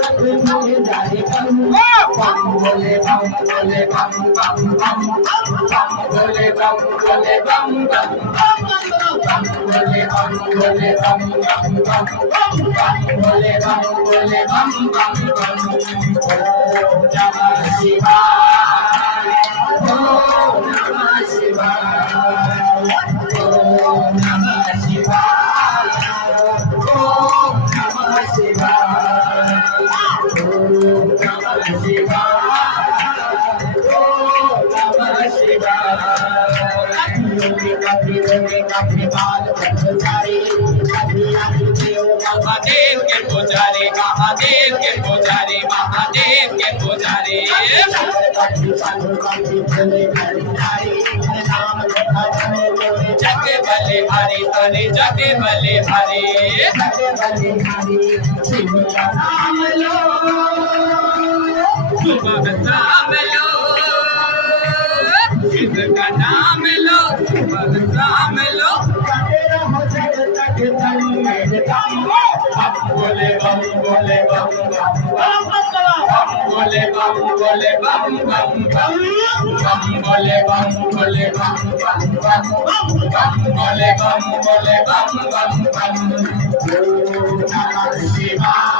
तक मिल जाए बम बम बोले बम बोले बम बम बम बम बोले बम बोले बम बम बम बोले बम बोले बम बम बम बम बोले बम बोले बम बम बम ओम नमः शिवाय ओम नमः शिवाय ओम नमः शिवाय ओम नमः शिवाय ओम नमः शिवाय ओम नमः शिवाय कभी बाल बचारी कभी देव महादेव के पुजारी महादेव के पुजारी महादेव के पुजारी जग बले हरि हरि जग बले हरि नाम लो सुबह शाम लो शिव का नाम लो सुबह शाम लो बम बोले बम बोले बम बम बोले बम बोले बम बम बम बोले बम बोले बम बम बम बोले बम बोले बम बम बम ओम नमः शिवाय